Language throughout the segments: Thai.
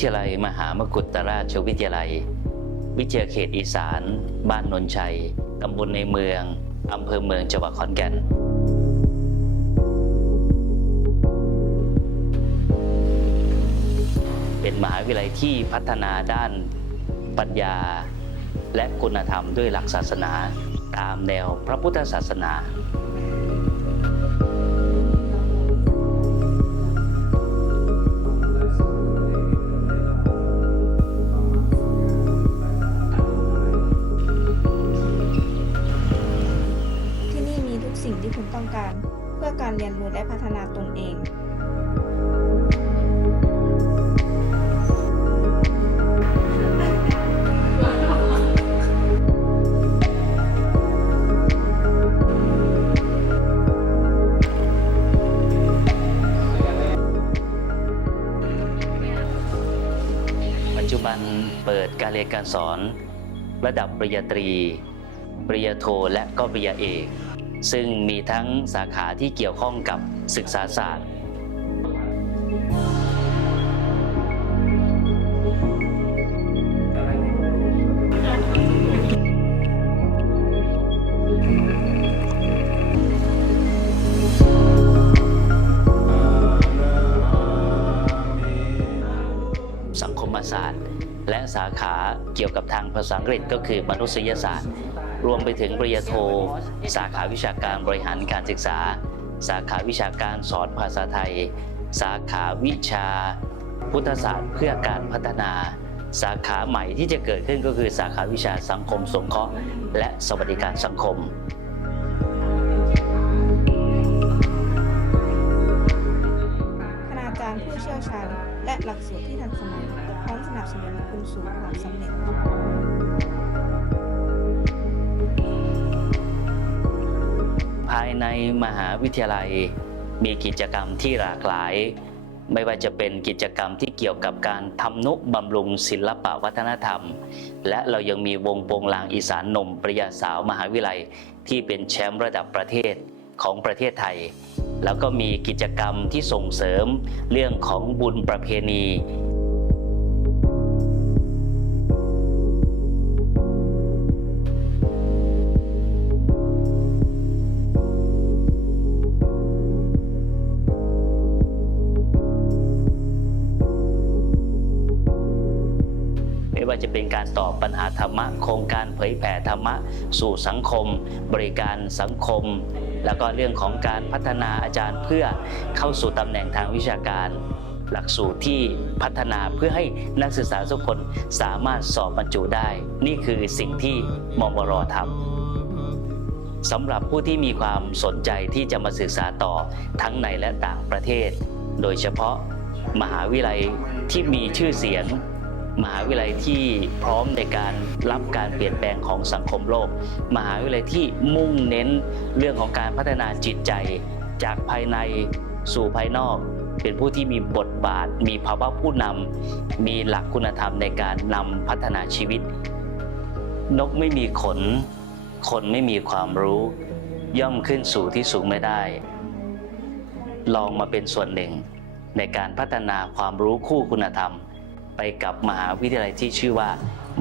ทยาลัย มหามกุฏราชวิทยาลัย วิทยาเขตอีสาน บ้านนนชัย ตำบลในเมือง อำเภอเมืองจังหวัดขอนแก่นเป็นมหาวิทยาลัยที่พัฒนาด้านปรัชญา และคุณธรรมด้วยหลักศาสนา ตามแนวพระพุทธศาสนา ที่คุณต้องการ เพื่อการเรียนรู้และพัฒนาตนเองปัจจุบันเปิดการเรียนการสอน ระดับปริญญาตรี ปริญญาโทและก็ปริญญาเอก ซึ่งมีทั้งสาขาที่เกี่ยวข้องกับศึกษาศาสตร์สังคมศาสตร์ และสาขาเกี่ยวกับทางภาษาอังกฤษก็คือมนุษยศาสตร์ รวมไปถึงปริญญาโท สาขาวิชาการบริหารการศึกษา สาขาวิชาการสอนภาษาไทย สาขาวิชา พุทธศาสตร์เพื่อการพัฒนา สาขาใหม่ที่จะเกิดขึ้นก็คือสาขาวิชาสังคมสงเคราะห์และสวัสดิการสังคมคณาจารย์ผู้เชี่ยวชาญและหลักสูตรที่ทันสมัยพร้อมสนับสนุนคุณสู่ความสำเร็จายในมหาวิทยาลัย มีกิจกรรมที่หลากหลาย ไม่ว่าจะเป็นกิจกรรมที่เกี่ยวกับการทำนุบำรุงศิลปะวัฒนธรรม และเรายังมีวงโปงลางอีสานหนุ่มปริญญาสาวมหาวิทยาลัย ที่เป็นแชมป์ระดับประเทศของประเทศไทย แล้วก็มีกิจกรรมที่ส่งเสริมเรื่องของบุญประเพณี ว่าจะเป็นการตอบปัญหาธรรมะ โครงการเผยแผ่ธรรมะ สู่สังคม บริการสังคม แล้วก็เรื่องของการพัฒนาอาจารย์เพื่อเข้าสู่ตำแหน่งทางวิชาการ หลักสูตรที่พัฒนาเพื่อให้นักศึกษาทุกคนสามารถสอบบรรจุได้ นี่คือสิ่งที่มมรทำสำหรับผู้ที่มีความสนใจที่จะมาศึกษาต่อทั้งในและต่างประเทศ โดยเฉพาะมหาวิทยาลัยที่มีชื่อเสียง มหาวิทยาลัยที่พร้อมในการรับการเปลี่ยนแปลงของสังคมโลก มหาวิทยาลัยที่มุ่งเน้นเรื่องของการพัฒนาจิตใจ จากภายในสู่ภายนอก เป็นผู้ที่มีบทบาท มีภาวะผู้นำมีหลักคุณธรรมในการนำพัฒนาชีวิต นกไม่มีขน คนไม่มีความรู้ ย่อมขึ้นสู่ที่สูงไม่ได้ ลองมาเป็นส่วนหนึ่งในการพัฒนาความรู้คู่คุณธรรม ไปกับมหาวิทยาลัยที่ชื่อว่า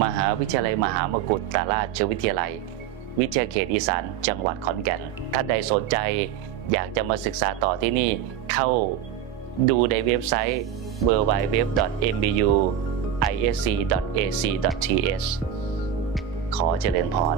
มหาวิทยาลัยมหามกุฏตราชวิทยาลัย วิทยาเขตอีสานจังหวัดขอนแก่น ถ้าใดสนใจอยากจะมาศึกษาต่อที่นี่เข้าดูในเว็บไซต์ www.mbu isc.ac.th ขอเจริญพร